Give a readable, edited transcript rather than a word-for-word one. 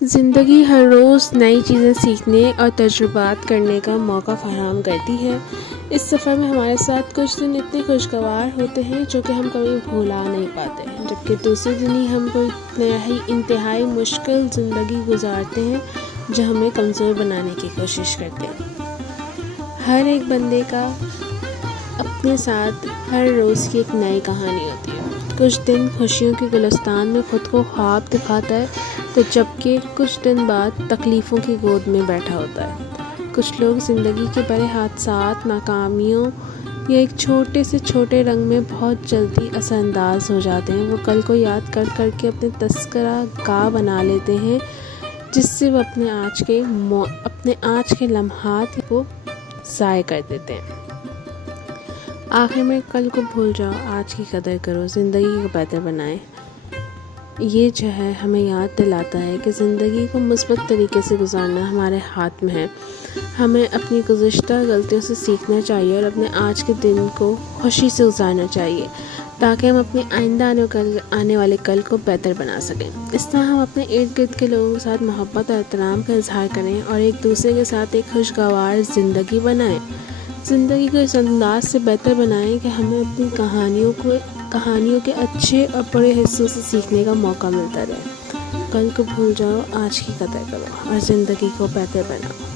زندگی ہر روز نئی چیزیں سیکھنے اور تجربات کرنے کا موقع فراہم کرتی ہے۔ اس سفر میں ہمارے ساتھ کچھ دن اتنے خوشگوار ہوتے ہیں جو کہ ہم کبھی بھولا نہیں پاتے ہیں، جبکہ دوسرے دن ہی ہم کوئی انتہائی مشکل زندگی گزارتے ہیں جو ہمیں کمزور بنانے کی کوشش کرتے ہیں۔ ہر ایک بندے کا اپنے ساتھ ہر روز کی ایک نئی کہانی ہوتی ہے۔ کچھ دن خوشیوں کے گلستان میں خود کو خواب دکھاتا ہے تو جبکہ کچھ دن بعد تکلیفوں کی گود میں بیٹھا ہوتا ہے۔ کچھ لوگ زندگی کے بڑے حادثات، ناکامیوں یا ایک چھوٹے سے چھوٹے رنگ میں بہت جلدی اثر انداز ہو جاتے ہیں۔ وہ کل کو یاد کر کر کے اپنے تذکرہ گاہ بنا لیتے ہیں، جس سے وہ اپنے آج کے لمحات کو ضائع کر دیتے ہیں۔ آخر میں کل کو بھول جاؤ، آج کی قدر کرو، زندگی کو بہتر بنائیں۔ یہ جو ہے ہمیں یاد دلاتا ہے کہ زندگی کو مثبت طریقے سے گزارنا ہمارے ہاتھ میں ہے۔ ہمیں اپنی گزشتہ غلطیوں سے سیکھنا چاہیے اور اپنے آج کے دن کو خوشی سے گزارنا چاہیے تاکہ ہم اپنے آئندہ آنے والے کل کو بہتر بنا سکیں۔ اس طرح ہم اپنے ارد گرد کے لوگوں کے ساتھ محبت اور احترام کا اظہار کریں اور ایک دوسرے کے ساتھ ایک خوشگوار زندگی بنائیں۔ زندگی کو اس انداز سے بہتر بنائیں کہ ہمیں اپنی کہانیوں کے اچھے اور بڑے حصوں سے سیکھنے کا موقع ملتا رہے۔ کل کو بھول جاؤ، آج کی قدر کرو اور زندگی کو بہتر بناؤ۔